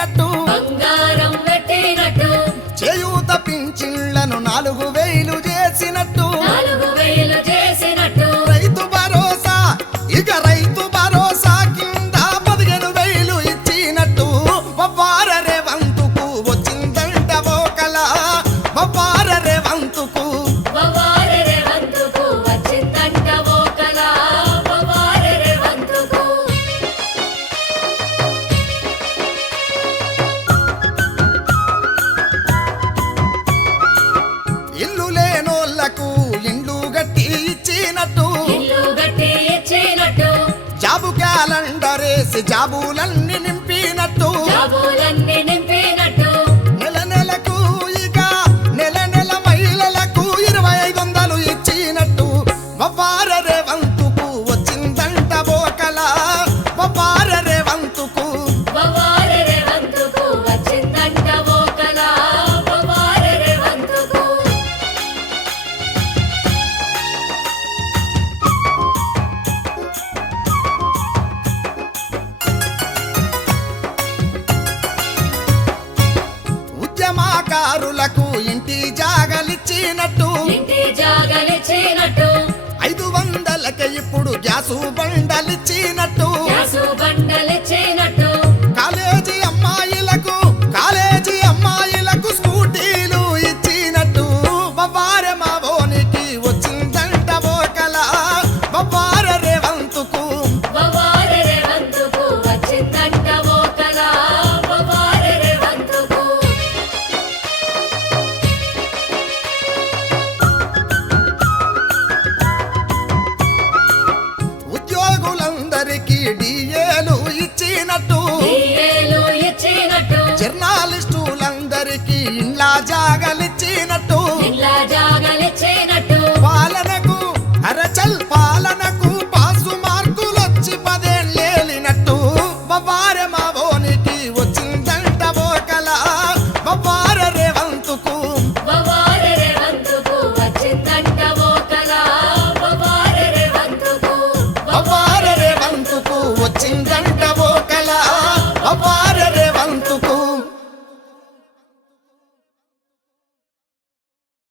ఇచ్చినట్టు బంగారం పెట్టినట్టు చేయూత పింఛన్లను 4000 చేసినట్టు 4000 చేసినట్టు రైతు భరోసా ఇక రైతు భరోసా కింద 15000 ఇచ్చినట్టు బొవ్వార రేవంతుకు వచ్చిందంట ఓ కళ బొవ్వార రేవంతుకు బొవ్వార రేవంతుకు వచ్చిందంట ఓ కళ బొవ్వార రేవంతుకు ఇల్లు లేనోళ్లకు ఇండ్లు గట్టి ఇచ్చినట్టు ఇల్లు గట్టి ఇచ్చినట్టు జాబు క్యాలెండర్ వేసి జాబులన్నీ నింపినట్టు జాబులన్నీ నింపినట్టు నెల నెలకు ఇక నెల నెల మహిళలకు 2500 ఇచ్చినట్టు బొవ్వార రేవంతుకు వచ్చిందంట ఓ కళ బొవ్వార రేవంతుకు బొవ్వార రేవంతుకు వచ్చిందంట ఓ కళ బొవ్వార రేవంతుకు ఉద్యమకారులకు ఇంటి జాగలిచ్చినట్టు ఇంటి జాగలిచ్చినట్టు 500కే ఇప్పుడు గ్యాసు బండలిచ్చినట్టు గ్యాసు బండలిచ్చినట్టు కాలేజీ అమ్మాయిలకు స్కూటీలు ఇచ్చినట్టు బొవ్వార మావోనికి వచ్చిందంట ఓ కళ బొవ్వార రేవంతుకు బొవ్వార రేవంతుకు వచ్చిందంట ఓ కళ బొవ్వార రేవంతుకు ఉద్యోగులందరికీ డిఏలు ఇచ్చినట్టు డిఏలు ఇచ్చినట్టు జర్నలిస్టులందరికీ ఇండ్ల జాగా